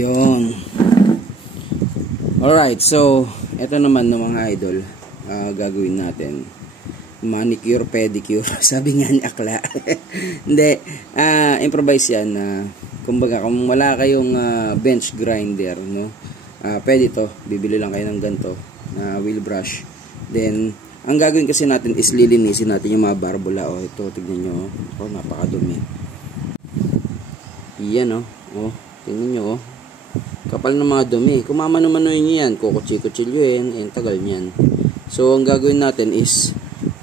Yun. Alright, so ito naman no mga idol, gagawin natin manicure, pedicure. Sabi nga ni Akla. Hindi, improvise yan. Kumbaga, kung wala kayong bench grinder, no, pwede to, bibili lang kayo ng ganito na wheel brush. Then ang gagawin kasi natin is lilinisin natin yung mga barbula. Ito, tignan nyo. Napakadumi. Yan tignan nyo. Kapal ng mga dumi. Kung mamano-manoy nyo yan, kukutsi-kutsilyoin, tagal nyan. So ang gagawin natin is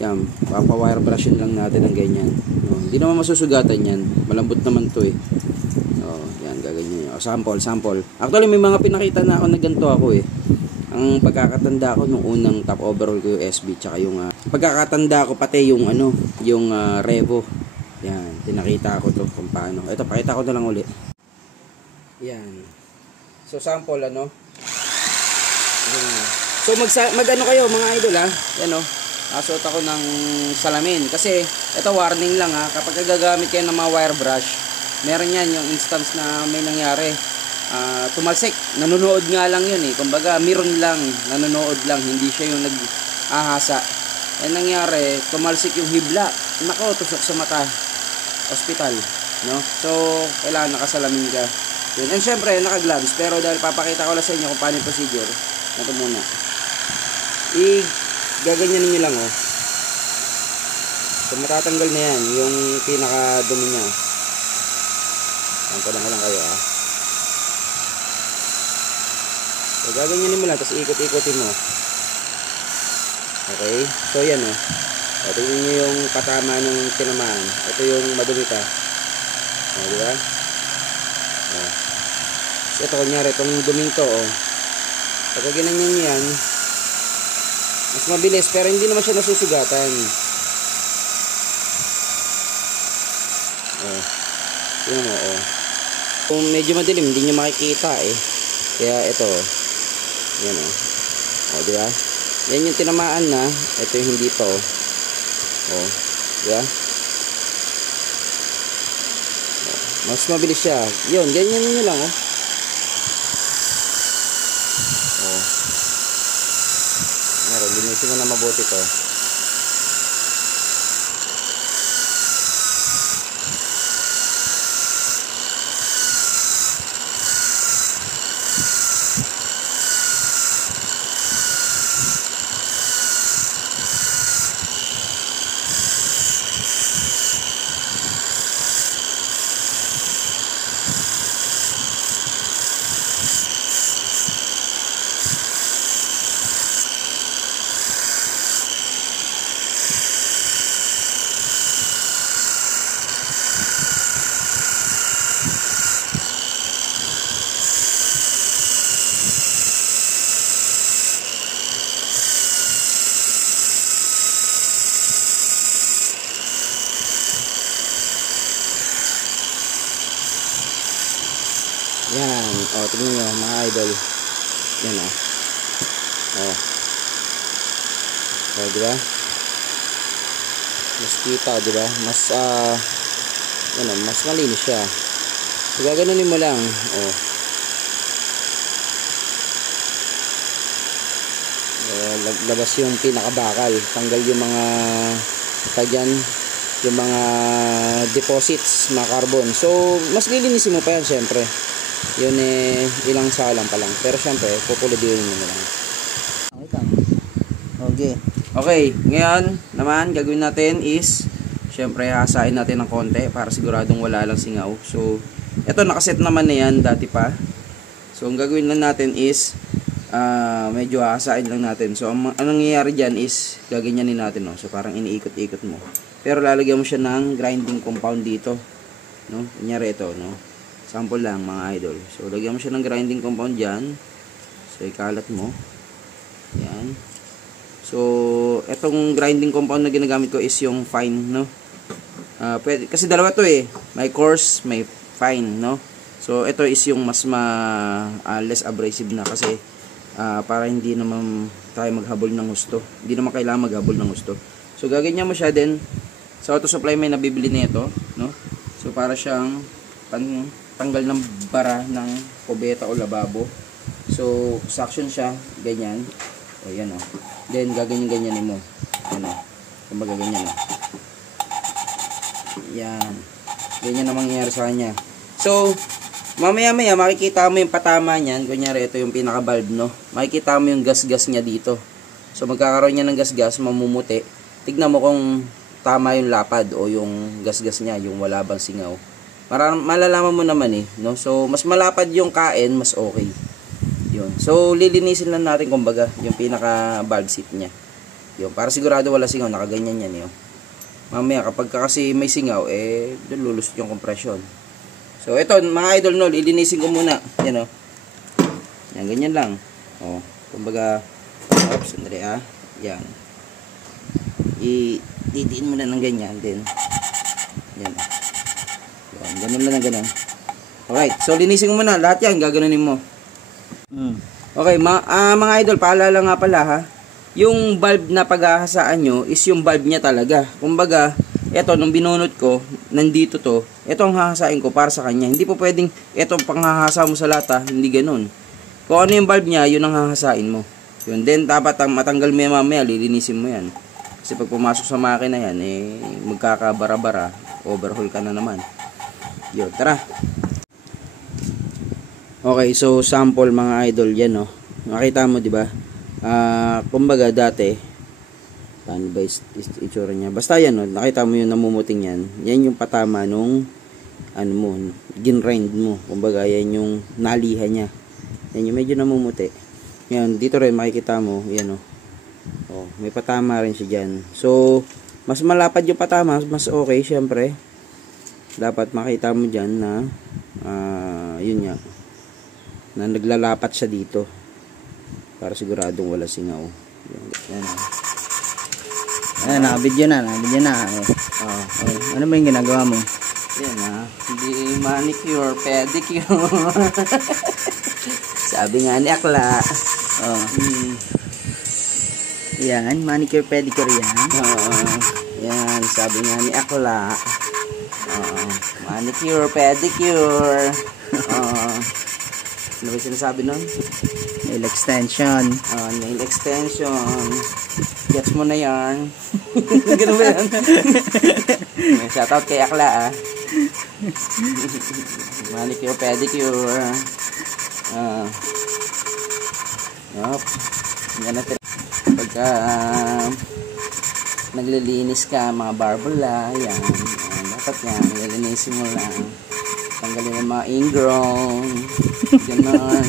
yan, papa-wire brushin lang natin ng ganyan. Hindi naman masusugatan yan. Malambot naman to yan, gaganyan nyo. Sample. Actually, may mga pinakita na ako na ganito ako Ang pagkakatanda ko nung unang top overall ko yung SB, tsaka yung pagkakatanda ko pati yung yung Revo. Yan, tinakita ko to kung paano. Ito, pakita ko na lang ulit. Yan. So sample So mag-ano kayo mga idol Yan Asuot ako ng salamin kasi ito warning lang kapag gagamit kayo ng mga wire brush, meron yan yung instance na may nangyari. Tumalsik, nanonood nga lang yun kumbaga meron lang, nanonood lang, hindi siya yung nag-ahasa. Nangyari, tumalsik yung hibla, nako, tusok sa mata, hospital, no? So kailangan nakasalamin ka yun. And syempre naka-gloves, pero dahil papakita ko lang sa inyo kung paano yung procedure, ito muna, gaganyanin nyo lang so matatanggal na yan yung pinaka dumi nya. Tangkalan ko lang kayo so gaganyanin mo lang, tapos ikot-ikotin mo. Okay, so yan tingnan nyo yung patama ng tinamaan. Ito yung madumi pa diba? So ito kunyari, itong duming to pagka ginanyan nyo yan, mas mabilis, pero hindi naman siya nasusugatan. Tingnan mo kung medyo madilim, hindi nyo makikita kaya ito yan diba? Yan yung tinamaan na, ito yung hindi to diba? Mas mabilis siya. Yun, ganyan nyo lang linisin mo na mabuti to. Yan, tingnan nyo mga idol. Yan diba? Mas kita, diba? Mas mas malinis siya. So gaganunin mo lang labas yung pinakabakal, tanggal yung mga yung mga deposits, mga carbon. So mas lilinisin mo pa yan syempre. Yun ilang salang pa lang. Pero syempre, pupulidirin mo na lang. Okay, ngayon naman gagawin natin is syempre hasain natin ng konti para siguradong wala lang singaw. So, ito nakaset naman na yan dati pa. So, ang gagawin lang natin is medyo hasain lang natin. So, anong nangyayari dyan is gaganyanin natin So, parang iniikot-ikot mo. Pero lalagyan mo siya ng grinding compound dito. Kunyari ito, sample lang mga idol. So lagyan mo siya ng grinding compound dyan. So ikalat mo. Yan. So etong grinding compound na ginagamit ko is yung fine, pwede, kasi dalawa to may coarse, may fine, So ito is yung mas less abrasive na kasi para hindi naman tayo maghabol ng husto. Hindi naman kailangan maghabol ng husto. So gaganyan mo siya din. Sa auto supply may nabibili nito, So para siyang tanggal ng bara ng kubeta o lababo. So, suction siya, ganyan. O, yan o. Then, gaganyan-ganyanin mo. Yan o. Kumbaga ganyan o. Yan. Ganyan na mangyayari sa kanya. So, mamaya-maya, makikita mo yung patama niyan. Kunyari, ito yung pinaka-valve, no? Makikita mo yung gas-gas niya dito. So, magkakaroon niya ng gas-gas, mamumuti. Tignan mo kung tama yung lapad o yung gas-gas niya, yung wala bang singaw. Malalaman mo naman eh, no? So, mas malapad yung kain, mas okay. Yun. So, lilinisin lang natin kumbaga yung pinaka-valve seat niya. Yun, para sigurado wala singaw, nakaganyan yan, yun. Mamaya, kapag kasi may singaw, eh, doon lulusot yung compression. So, ito, mga idol, no, lilinisin ko muna. Yan, o. Yan, ganyan lang. O, kumbaga, oops, sandali, yan. Idiin mo na ng ganyan, din. Yan. Yan, ganun lang ng ganun. Alright, so, linisin ko muna. Lahat yan, gaganunin mo. Okay, mga idol, paalala nga pala ha, yung valve na paghahasaan nyo is yung valve niya talaga. Kumbaga, eto nung binunot ko, nandito to, eto ang hahasain ko para sa kanya. Hindi po pwedeng, eto panghahasa mo sa lata, hindi ganun. Kung ano yung valve niya, yun ang hahasain mo. Yun, then dapat matanggal mo yan mamaya, lilinisin mo yan. Kasi pag pumasok sa makina yan, eh, magkakabara-bara, overhaul ka na naman. Yun, tara. Okay, so sample mga idol yan, no. Nakita mo, 'di ba? Kumbaga dati paano ba itsura niya? Basta yan, no. Nakita mo yung namumuting yan. Yan yung patama nung ano mo, ginrind mo. Kumbaga yan yung naliha niya. Yan yung medyo namumuti. Yan, dito rin makikita mo, yan, no. Oh, may patama rin siya diyan. So, mas malapad yung patama, mas okay syempre. Dapat makita mo diyan na yun nga, na naglalapat siya dito para siguradong wala singaw. Yan. Nakabidyo na. Ano ba yung ginagawa mo? Yan hindi manicure, pedicure. Sabi nga ni Akla. Yan, manicure, pedicure yan. Yan, sabi nga ni Akla. Manicure, pedicure. Ano ba sinasabi nun? Nail extension. Nail extension. Gets mo na yan. Ganun ba yan? Shoutout kay Akla Manicure, pedicure. Yan natin. Pagka naglilinis ka, mga barbula, yan. Dapat yan, nililinisin mo lang. Tanggalin yung mga ingrown. Ganon.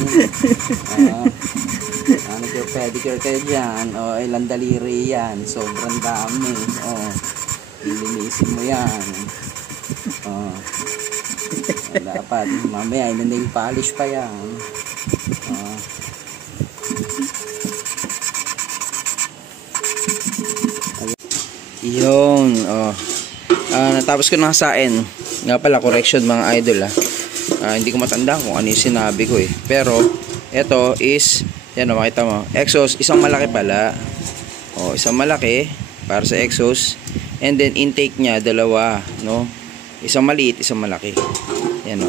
Manicure, pedicure kayo dyan. Ilang daliri yan. Sobrang dami. Ilinisin mo yan. Dapat. Mamaya, nail polish pa yan. Yun. Natapos ko nakasain. Nga pala, correction mga idol hindi ko matanda kung ano yung sinabi ko eh. Pero, ito is, yan makita mo, exhaust, isang malaki pala. Isang malaki para sa exhaust. And then, intake niya, dalawa, no? Isang maliit, isang malaki. Yan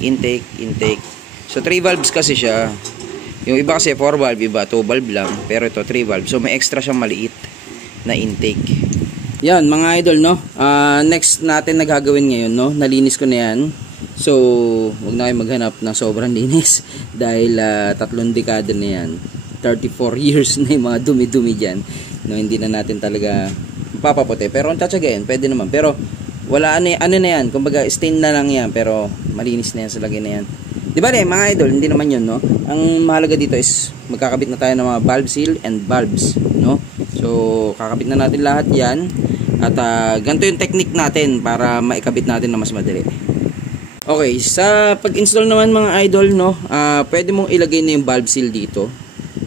intake. So, 3 valves kasi siya. Yung iba kasi 4 valve, iba 2 valve lang. Pero ito, 3 valve. So, may extra siyang maliit na intake. Yan, mga idol, no? Next natin nagagawin ngayon, no? Nalinis ko na yan. So, huwag na kayo maghanap ng sobrang linis. Dahil 3 dekada na yan. 34 years na yung mga dumi-dumi dyan. No, hindi na natin talaga mapapaputi. Pero ang tatsagayin, pwede naman. Pero, wala ano na yan. Kumbaga, stain na lang yan. Pero, malinis na yan sa lagay na yan. Di ba mga idol, hindi naman yun, no? Ang mahalaga dito is, magkakabit na tayo ng mga valve seal and valves, no? So, kakabit na natin lahat yan. At ganito yung technique natin para maikabit natin na mas madali. Okay, sa pag-install naman mga idol, no, pwede mong ilagay na yung valve seal dito.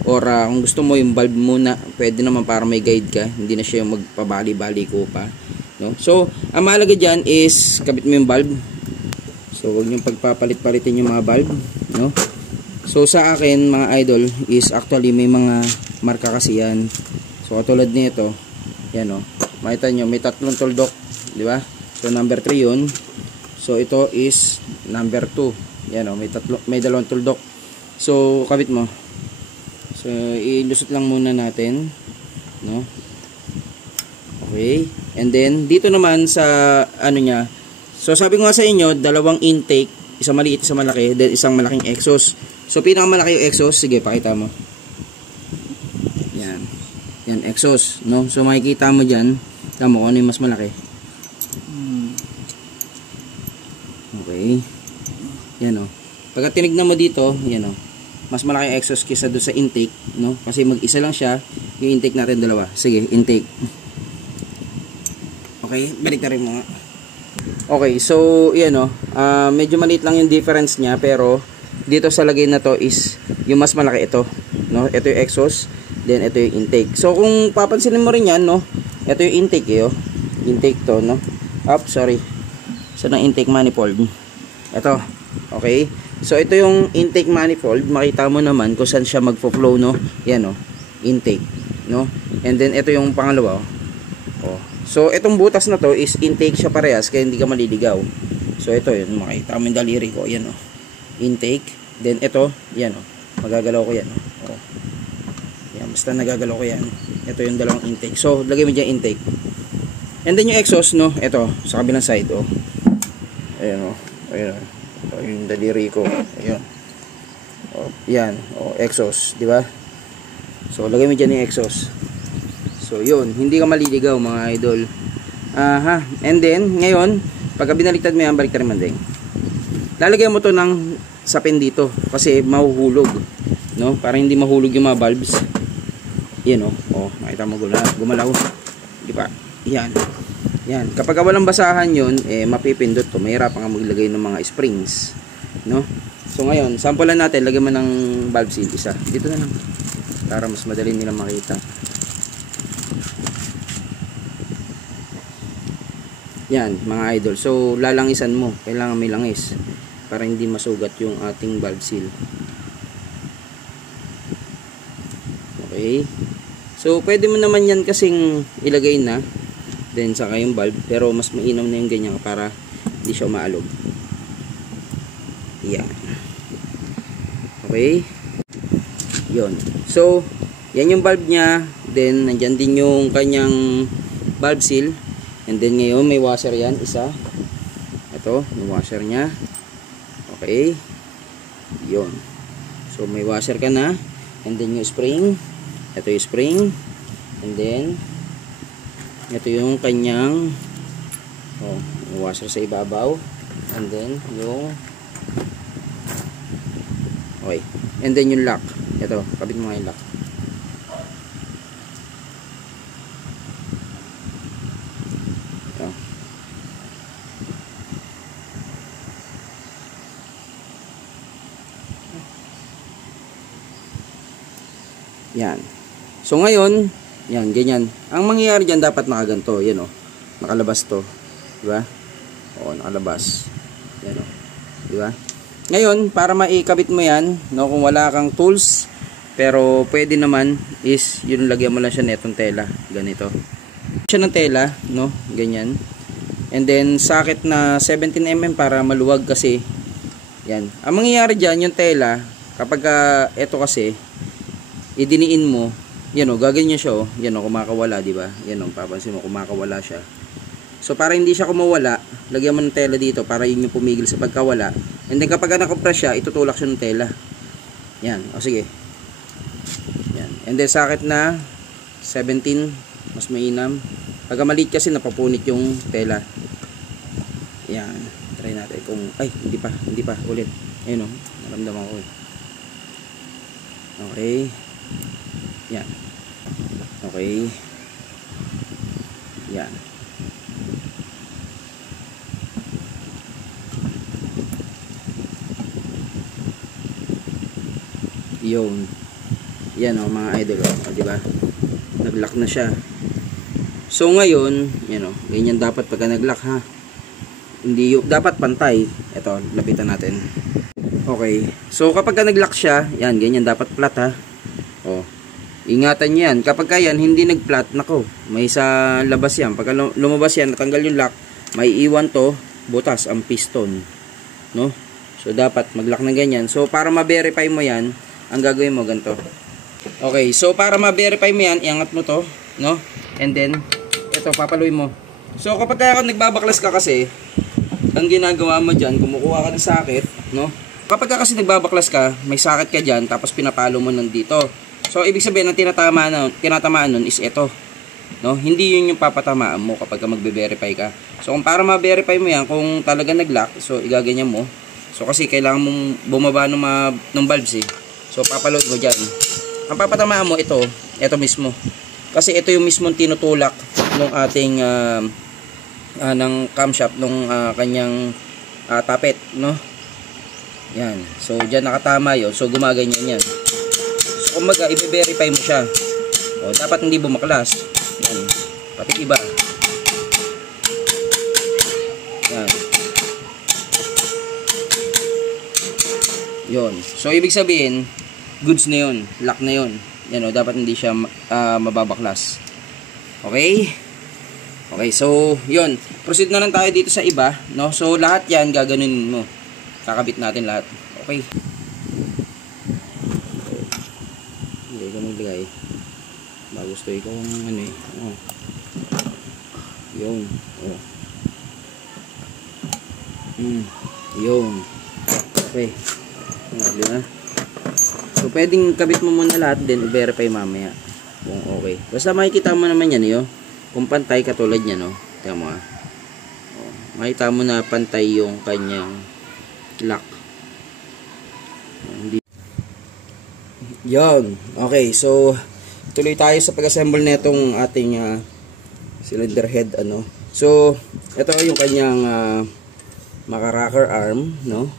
Or kung gusto mo yung valve muna, pwede naman para may guide ka. Hindi na siya yung magpabali-bali ko pa. No? So, ang mahalaga dyan is kabit mo yung valve. So, huwag nyo pagpapalit-palitin yung mga valve. No? So, sa akin mga idol is actually may mga marka kasi yan. So, katulad nito, yan o. Makita nyo, may 3 tuldok. Di ba? So, number 3 yun. So, ito is number 2. Yan, may dalawang tuldok. So, kabit mo. So, ilusot lang muna natin, no? Okay. And then, dito naman sa, ano niya, so, sabi ko nga sa inyo, dalawang intake, isang maliit, isang malaki, then isang malaking exhaust. So, pinakamalaki yung exhaust, sige, pakita mo. Yan. Yan, exhaust, no? So, makikita mo dyan, tamo, ano yung mas malaki. Okay. Yan, o. Pagka tinignan mo dito, yan, o. Mas malaki yung exhaust kisa doon sa intake, no? Kasi mag-isa lang siya, yung intake natin dalawa. Sige, intake. Okay, balik na rin mo nga. Okay, so, yan, o. Medyo maliit lang yung difference niya, pero dito sa lagay na to is yung mas malaki ito, no? Ito yung exhaust, then ito yung intake. So, kung papansinin mo rin yan, no? Ito yung intake, eh, oh. Intake to, no? Sorry. So, ng intake manifold. Ito, okay? So, ito yung intake manifold. Makita mo naman kung saan siya magfo-flow, no? Yan, oh. Intake, no? And then, ito yung pangalawa, oh. So, itong butas na to is intake siya parehas, kaya hindi ka maliligaw. So, ito yun. Makita mo yung daliri ko. Yan, oh. Intake. Then, ito, yan, oh. Magagalaw ko yan, oh. Yan, basta nagagalaw ko yan. Ito yung dalawang intake. So, lagay mo dyan intake. And then, yung exhaust, no? Ito, sa kabilang side, oh. Ayan, oh. Ayan, oh. Ito yung daliri ko. Ayan. Oh, yan. Oh, exhaust. Di ba? So, lagay mo dyan yung exhaust. So, yun. Hindi ka maliligaw, mga idol. And then, ngayon, pagka binaliktad mo yan, baliktad rin mandeng. Lalagyan mo to ng sapin dito. Kasi, mahuhulog. No? Para hindi mahulog yung mga bulbs. Yan, oh. Oh, makita mo gumalaw. Di ba? Yan. Yan. Kapag walang basahan yun, mapipindot to. Mahirapan ka maglagay ng mga springs. No? So, ngayon, sampulan natin. Lagyan mo ng valve seal isa. Dito na lang. Para mas madali nilang makita. Yan, mga idol. So, lalangisan mo. Kailangan may langis. Para hindi masugat yung ating valve seal. Okay. So, pwede mo naman yan kasing ilagay na. Then, saka yung bulb. Pero, mas mainam na yung ganyan para hindi siya umaalog. Yan. Okay. Yun. So, yan yung bulb niya. Then, nandyan din yung kanyang valve seal. And then, ngayon, may washer yan. Isa. Ito, yung washer niya. Okay. Yun. So, may washer ka na. And then, yung spring. Ito yung spring. And then, ito yung kanyang yung washer sa ibabaw. And then, yung okay. And then, yung lock. Ito, kabit mo nga yung lock. Ito. Yan. So, ngayon, yan, ganyan. Ang mangyayari dyan, dapat nakaganto. Yan, o. Nakalabas to. Diba? O, nakalabas. Yan, o. Diba? Ngayon, para maikabit mo yan, no, kung wala kang tools, pero pwede naman, is, yun, lagyan mo lang siya netong tela. Ganito. Siya ng tela, no? Ganyan. And then, socket na 17mm para maluwag kasi, yan. Ang mangyayari dyan, yung tela, kapag, ito kasi, idiniin mo, yan o, gaganyan siya o. Yan o, kumakawala, di ba? Yan o, papansin mo, kumakawala siya. So, para hindi siya kumawala, lagyan mo ng tela dito para yun yung pumigil sa pagkawala. And then, kapag nakompress siya, itutulak siya ng tela. Yan. O, sige. Yan. And then, socket na 17, mas mainam. Pagka maliit kasi, napapunit yung tela. Yan. Try natin kung, ay, hindi pa, ulit. Ayun o, naramdaman ko. Okay. Yan. Okay. Yan. Yun. Yan o, mga idol o, diba? Nag-lock na siya. So ngayon, yan o, ganyan dapat pagka nag-lock ha. Hindi yung, dapat pantay. Ito, lapitan natin. Okay. So kapag nag-lock siya, yan, ganyan dapat flat ha. O. Ingatan nyo yan. Kapag yan, hindi nag-flat, nako, may sa labas yan. Pagka lumabas yan, natanggal yung lock, may iwan to, butas ang piston. no? So dapat mag-lock na ganyan. So para ma-verify mo yan, ang gagawin mo ganito. Okay, so para ma-verify mo yan, iangat mo to, no? And then ito papaluin mo. So kapag kaya nagbabaklas ka kasi, ang ginagawa mo diyan, kumukuha ka ng sakit, no? Kapag ka kasi nagbabaklas ka, may sakit ka diyan tapos pinapalo mo nandito. So ibig sabihin ang tinatamaan nun is ito. No, hindi yun yung papatamaan mo kapag ka magbe-verify ka. So kung para ma-verify mo yan, kung talaga nag-lock, so igaganyan mo. So kasi kailangan mong bumaba ng valves eh. So papaload mo dyan. Ang papatamaan mo ito mismo. Kasi ito yung mismong tinutulak ng ating ng camshaft ng kanyang tapet, no? Yan. So dyan nakatama yun. So gumaganyan yan. So kumbaga i-verify mo siya. O dapat hindi bumaklas. Yan. Pati iba. Yan. Yun. So ibig sabihin, goods na yun, lock na yun. Yan o, dapat hindi siya mababaklas. Okay? Okay, so yun. Proceed na lang tayo dito sa iba, no? So lahat yan gaganunin mo. Kakabit natin lahat. Okay? Hindi ko maglagay. Gusto ikaw ang ano eh. Oh. Yun. Oh. Yun. Okay. Diba? So pwedeng kabit mo muna lahat, then i-verify mamaya kung okay. Basta makikita mo naman yan yun. Kung pantay katulad niya, no? Tingnan mo ah. Oh. Makita mo na pantay yung kanyang lock. Yun. Okay, so tuloy tayo sa pag-assemble nitong ating cylinder head, ano. So ito yung kanyang maka-rocker arm, no.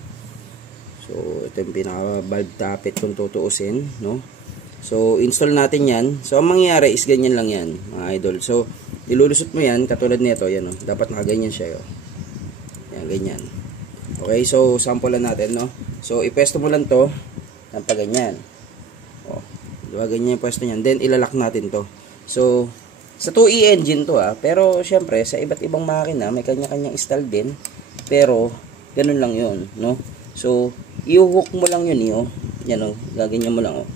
So ito yung pinaka valve tappet kung tutuusin, no. So install natin yan. So ang mangyayari is ganyan lang yan, mga idol. So ilulusot mo yan katulad nito, yan, no. Dapat nakaganyan siya, oh. Yan, ganyan. Okay, so sample natin, no. So ipesto mo lang to ng paganyan. Oh, diba ganyan yung pwesto niyan. Then ilalak natin to. So sa 2E engine to pero syempre sa iba't ibang makina may kanya-kanyang style din. Pero ganun lang 'yon, no? So i-hook mo lang 'yun, oh. Yan, oh. Gaganyan mo lang, oh.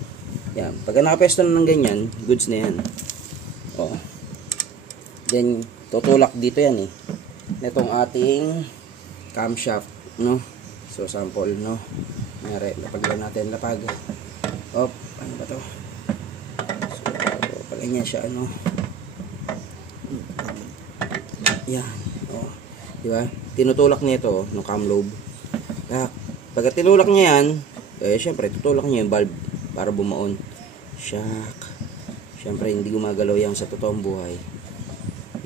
Yan. Pagka nakapesto na ng ganyan, goods na 'yan. Oh. Then tutulak dito 'yan, eh. Nitong ating camshaft, no? So sample, no? Mayroon lapag natin, lapag. Op, ano ba to? So, pag ganyan siya, ano? Yan. Oh. Diba? Tinutulak niya ito, no, cam lobe. Pagka tinulak niya yan, syempre, tutulak niya yung valve para bumaon. Shock. Syempre, hindi gumagalaw yan sa totoong buhay.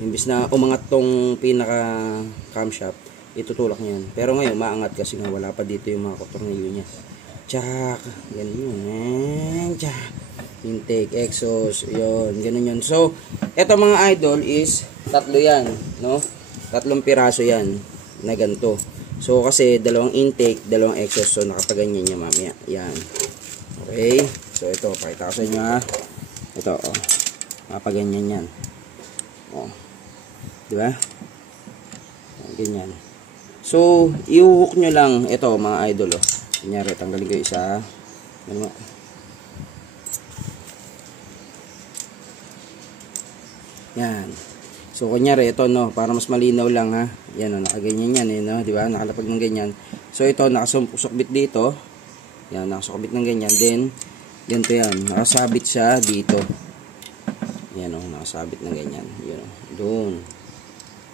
Imbis na umangat tong pinaka camshaft, itutulak niya yan. Pero ngayon, maangat kasi nga wala pa dito yung mga tornilyo niya. Tsak, ganun yun. Tsak. Intake, exhaust, yun, ganun yun. So, eto mga idol is, tatlo yan, no? 3 piraso yan, na ganito. So, kasi, 2 intake, 2 exhaust, so nakapaganyan niya mamaya. Yan. Okay. So, ito, pakita ko sa inyo, ha. Ito, oh. Nakapaganyan yan. Oh. Diba? Ganyan. So, i-hook nyo lang, ito, mga idol, oh. Kunyari, tanggalin ko isa. Ano? Yan. So, kunyari, ito, no, para mas malinaw lang, ha. Yan, no, nakaganyan yan, eh, no, di ba? Nakalapag ng ganyan. So, ito, nakasukbit dito. Yan, nakasukbit ng ganyan. Then, ganito yan. Nakasabit siya dito. Yan, no, nakasabit ng ganyan. Yun, no, doon.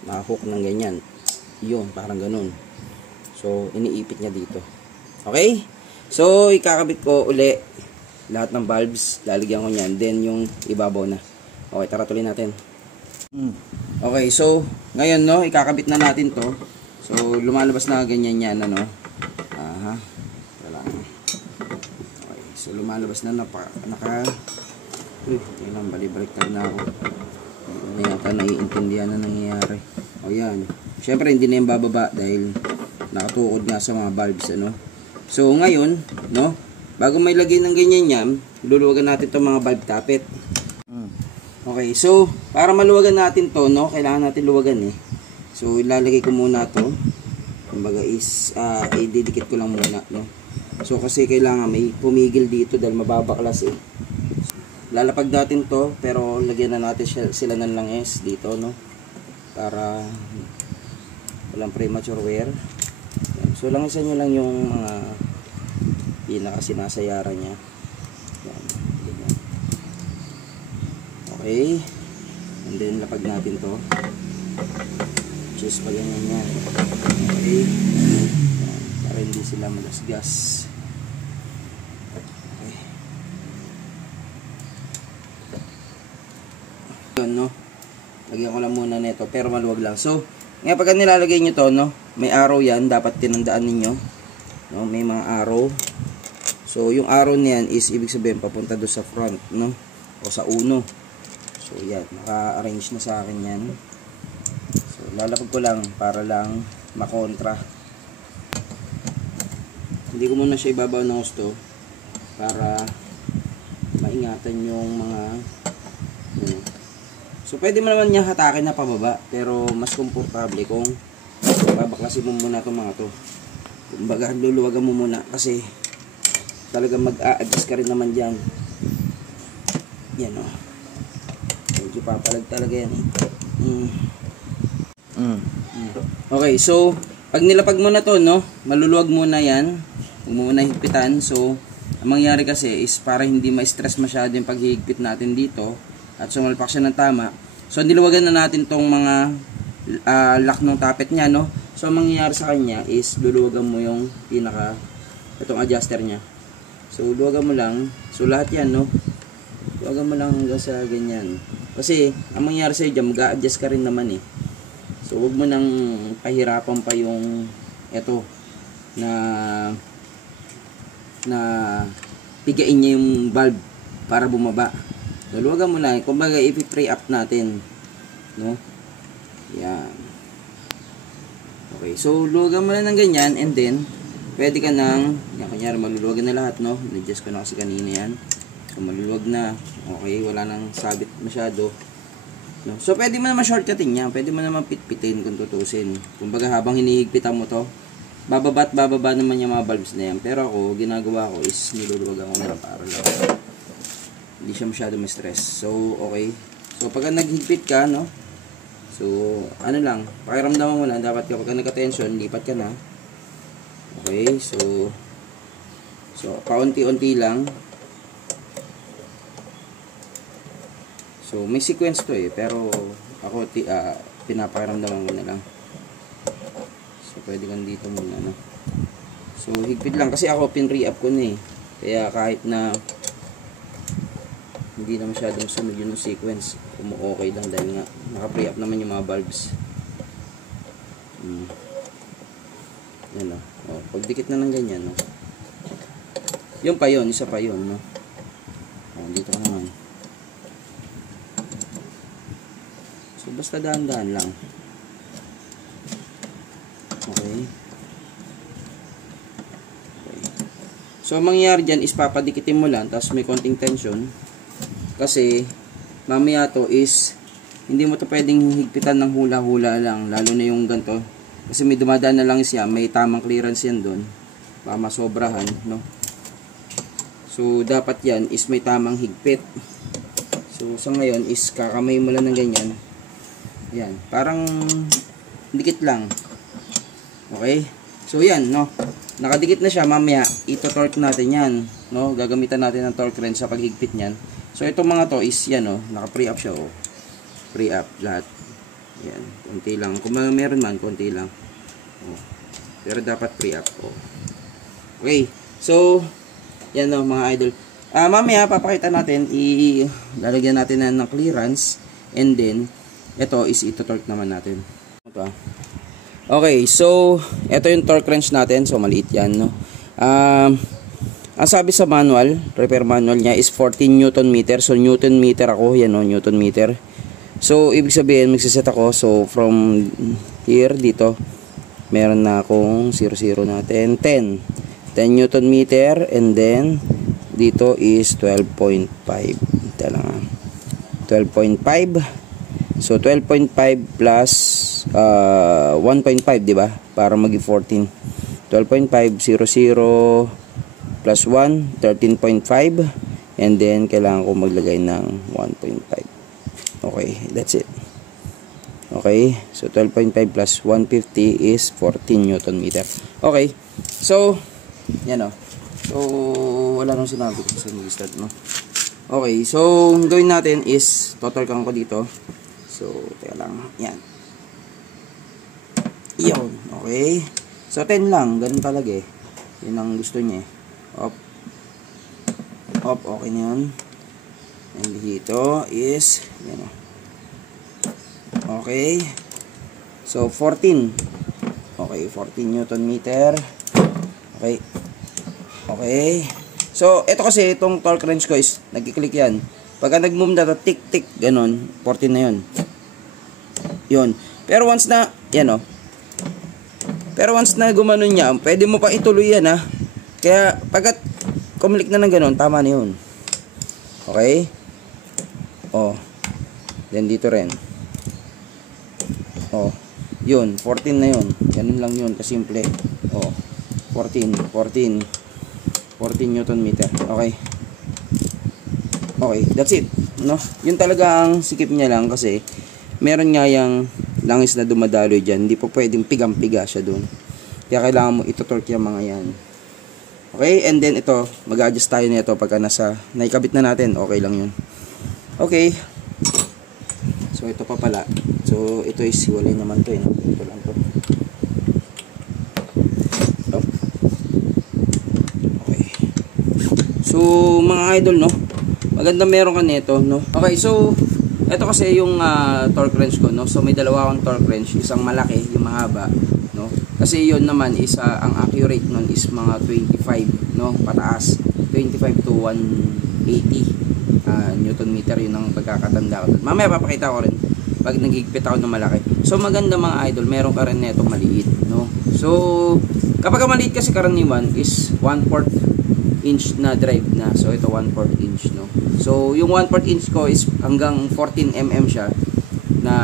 Nakahook ng ganyan. Yun, parang ganun. So, iniipit niya dito. Okay? So, ikakabit ko uli lahat ng valves. Lalagyan ko niyan. Then, yung ibabaw na. Okay, tara tuloy natin. Okay, so, ngayon, no, ikakabit na natin to. So, lumalabas na ganyan yan, ano. Aha. Wala. Okay, so, lumalabas na yun lang, balibalik na ako. Hindi yata naiintindihan na nangyayari. O, yan. Siyempre, hindi na yung bababa dahil nakatukod nga sa mga valves, ano. So, ngayon, no, bago may lagay ng ganyan yan, luluwagan natin itong mga valve tappet. Okay, so, para maluwagan natin to, no, kailangan natin luwagan, eh. So, ilalagay ko muna to. kumbaga is ididikit ko lang muna, no. So kasi kailangan may pumigil dito dahil mababaklas eh. Lalapag natin to, pero lagyan na natin sila ng langis dito, no, para walang premature wear. Yan. So langisan nyo lang yung mga pinaka sinasayaran nya. Yan. Ganyan. Okay, and then lapag natin to, just pa ganyan yan. Okay, yan. Para hindi sila malasgas. Okay, yun, no, lagyan ko lang muna nito pero maluwag lang. So ngayon pagka nilalagay nyo to, no, may arrow yan, dapat tinandaan ninyo, no, may mga arrow. So yung arrow niyan is ibig sabihin papunta doon sa front, no, o sa uno. So yan, naka-arrange na sa akin yan. So lalapag ko lang para lang makontra. Hindi ko muna siya ibabaw ng gusto para maingatan yung mga yun. So pwede mo naman niya hatakin na pababa, pero mas komportable kung babaklasin mo muna itong mga to. Kumbaga luluwagan mo muna kasi talagang mag-a-adjust ka rin naman dyan. Yan o. Medyo papalag talaga yan eh. Okay, so pag nilapag mo na to, no, maluluwag muna yan. Huwag mo muna higpitan. So ang mangyari kasi is para hindi ma-stress masyado yung paghihigpit natin dito at sumalpak siya ng tama. So niluwagan na natin tong mga lock ng tapet niya, no. So ang mangyayari sa kanya is luluwagan mo yung pinaka itong adjuster niya. So luwagan mo lang. So lahat yan, no, luwagan mo lang hanggang sa ganyan. Kasi ang mangyayari sa iyo, mag-a-adjust ka rin naman eh. So huwag mo nang pahirapan pa yung ito na pigain niya yung valve para bumaba. Luwagan mo lang, kumbaga i-free up natin, no. Yan. Okay, so luwagan mo lang ng ganyan, and then pwede ka nang, yan, kunyari maluluwagan na lahat, no. Adjust ko na kasi kanina yan. So maluluwag na. Okay, wala nang sabit masyado, no. So pwede mo naman shortcutin yan, pwede mo naman pitpitin kung tutusin. Kumbaga habang hinihigpitan mo to, bababa at bababa naman yung mga valves na yan. Pero ako, ginagawa ko is niluluwagan ko na para lang hindi siya masyado ma-stress. So okay, so pagka naghigpit ka, no, so ano lang, pakiramdaman mo lang, dapat kapag nagka-tension, lipat ka na. Okay, so paunti-unti lang. So may sequence to eh, pero ako pinapakiramdaman ko na lang. So pwede kang dito muna, no. So higpit lang kasi ako pin-re-up ko na eh. Kaya kahit na hindi na masyadong sunod yung sequence, okay lang dahil nga naka-pre-up naman yung mga valves. Yan o. Pagdikit na ng ganyan, no. Yung pa yun, isa pa yun, no. Dito ka naman. So basta dahan-dahan lang. Okay. So ang mangyayari dyan is papadikitin mo lang, tapos may konting tension. Kasi mamaya to is hindi mo to pwedeng higpitan ng hula-hula lang, lalo na yung ganito. Kasi may dumadaan na lang siya, may tamang clearance yan doon. Baka masobrahan, no. So dapat yan is may tamang higpit. So sa ngayon is kakamay mo lang ng ganyan. Yan, parang dikit lang. Okay? So yan, no. Nakadikit na siya, mamaya ito-torque natin yan, no. Gagamitan natin ng torque wrench sa paghigpit niyan. So itong mga to is yan, no, naka-pre-up siya, oh. Pre-up lahat. Yan, konti lang. Kung meron man, konti lang. Oh. Pero dapat pre-up, oh. Okay. So yan, no, mga idol. Mamaya papakita natin, ilalagyan natin ng clearance, and then ito is ito-torque naman natin. Ito. Okay, so ito yung torque wrench natin. So maliit yan, no. Ang sabi sa manual, repair manual niya is 14 Newton meter. So Newton meter ako, yan o, Newton meter. So ibig sabihin, magsiset ako. So from here, dito, meron na akong 00 natin, 10 Newton meter, and then dito is 12.5. 12.5. So 12.5 plus 1.5, di ba? Para maging 14. 12.5 00 plus 1 13.5, and then kailangan ko maglagay ng 1.5. Okay, that's it. Okay, so 12.5 plus 150 is 14 Newton meter. Okay, so yan o. So wala nang sinabi ko sa start, no? Okay, so gawin natin is total count ko dito. So teka lang, yan. Iyon, okay. So 10 lang, ganun talaga eh. Yun ang gusto niya eh. Up, okay na yun. And dito is yan o. Okay. So 14. Okay, 14 Newton meter. Okay. Okay. So ito kasi itong torque wrench ko is nagki-click yan. Pagka nag-move na to, tick-tick, ganun, 14 na yun. Yun. Pero once na, yan o. Pero once na gumanon niya, pwede mo pa ituloy yan ha. Kaya pagkat kumilik na ng ganun, tama na yun. Okay. Oh. Then dito rin. Oh, yun, 14 na yun. Ganun lang yun, kasimple. Oh, 14 Newton meter. Okay. Okay, that's it. No? Yun talaga ang sikip niya lang kasi meron nga yung langis na dumadaloy dyan. Hindi po pwedeng pigang-piga siya dun. Kaya kailangan mo itutorque yung mga yan. Okay, and then ito, mag-adjust tayo nito pagka naikabit na natin. Okay lang yun. Okay. So ito pa pala. So ito is hiwalay naman to eh. Ito lang to. Oh. Okay. So mga idol, no, maganda meron ka nito, no. Okay, so ito kasi yung torque wrench ko, no. So may dalawa akong torque wrench, isang malaki, yung mahaba, no. Kasi yun naman is ang accurate nun is mga 25, no, pataas. 25 to 180 Newton meter, yun ang pagkakatanda ko. Mamaya papakita ko rin pag nagigpit ako ng malaki. So maganda mga idol, meron ka rin netong maliit, no. So kapag maliit kasi karaniwan is 1/4 inch na drive na. So ito 1/4 inch, no. So yung 1/4 inch ko is hanggang 14 mm siya na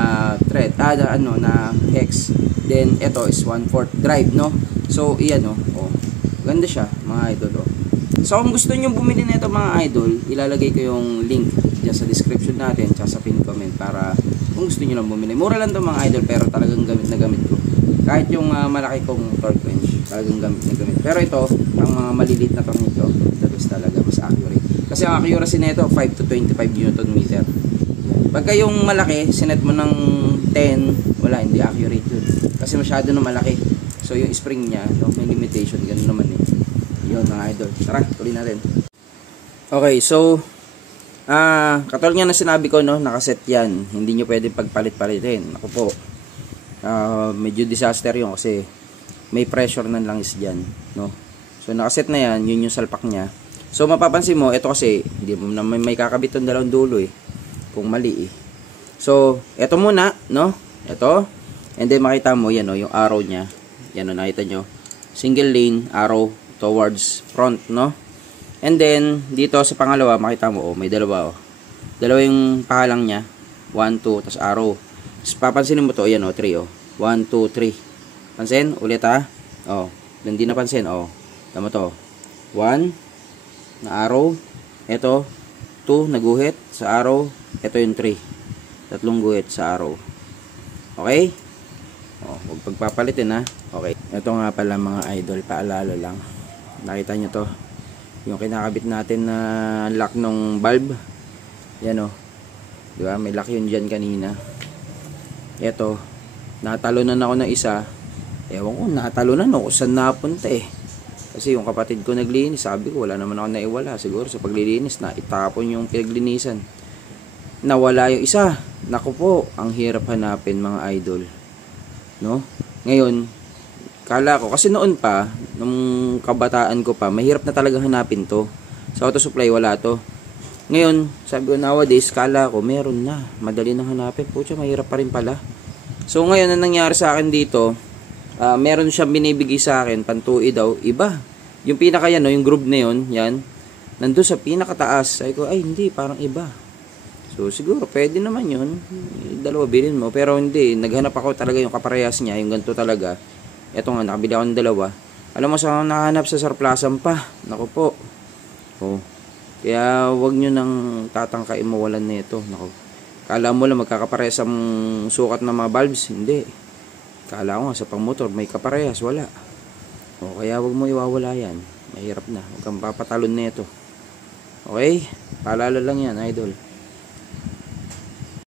thread, na hex. Then ito is 1/4 drive, no. So iyan, no. Oh, ganda siya mga idol, oh. So kung gusto niyo bumili nito mga idol, ilalagay ko yung link diyan sa description natin, tsaka sa pin comment para kung gusto niyo lang bumili. Mura lang 'to mga idol, pero talagang gamit na gamit ko. Kahit yung malaki kong torque wrench, talagang gamit na gamit. Pero ito, ang mga maliliit na torque nito, the best talaga, mas accurate. Kasi ang accuracy nito 5 to 25 Newton meter. Pagka yung malaki, sinet mo ng 10, wala, hindi accurate yun. Kasi masyado na malaki. So yung spring niya, no, may limitation, ganun naman eh. Yun mga idol. Tara, tuloy natin. Okay, so katulad nga na sinabi ko, no, nakaset yan. Hindi nyo pwede pagpalit-palitin. Ako po, medyo disaster yun kasi may pressure ng langis dyan, no. So nakaset na yan, yun yung salpak niya. So mapapansin mo, ito kasi hindi mo na may kakabit yung dalawang dulo eh, kung mali eh. So ito muna, no, ito, and then makita mo yan, no, yung arrow niya. Yan, no, nakita nyo, single lane arrow towards front, no. And then dito sa pangalawa, makita mo, oh, may dalawa, oh. Dalawa yung pahalang niya, 1 2, tas arrow. Tapos papansinin mo to, ayan, oh, 3, oh. 1 2 3. Pansin ulit ha. Oh, hindi napansin, oh. Tama to. 1 na arrow, ito 2 naguhit sa arrow, ito yung 3. Tatlong guhit sa arrow. Okay? Oh, huwag pagpapalitin ha. Okay. Ito nga pala mga idol, paalala lang. Nakita nyo to, yung kinakabit natin na lock ng bulb. Yan o, diba, may lock yun dyan kanina. Eto, natalunan ako ng isa. Ewan ko, natalunan ako saan napunta eh. Kasi yung kapatid ko naglinis, sabi ko wala naman ako naiwala. Siguro sa paglilinis na itapon yung pinaglinisan, nawala yung isa. Naku po, ang hirap hanapin mga idol, no. Ngayon kala ko, kasi noon pa, nung kabataan ko pa, mahirap na talaga hanapin to. Sa auto supply, wala to. Ngayon, sabi ko, nowadays, kala ko, meron na. Madali na hanapin. Pucha, mahirap pa rin pala. So, ngayon, ang nangyari sa akin dito, meron siyang binibigay sa akin, pantui daw, iba. Yung pinaka yan, no, yung groove na yun, yan, nandun sa pinakataas. Sabi ko, ay, hindi, parang iba. So siguro pwede naman yun. Dalawa bilhin mo. Pero hindi, naghanap ako talaga yung kaparehas niya, yung ganito talaga. Eto nga, nakabili ako ng dalawa. Alam mo sa nakahanap sa surplusan pa. Naku po. Oh. Kaya wag nyo nang tatangkain mawalan na ito. Naku. Kala mo lang magkakaparehas ang sukat ng mga valves. Hindi. Kala ko nga sa pangmotor may kaparehas. Wala. O kaya wag mo iwawala yan. Mahirap na. Huwag kang papatalon na ito. Okay? Paalala lang yan, idol.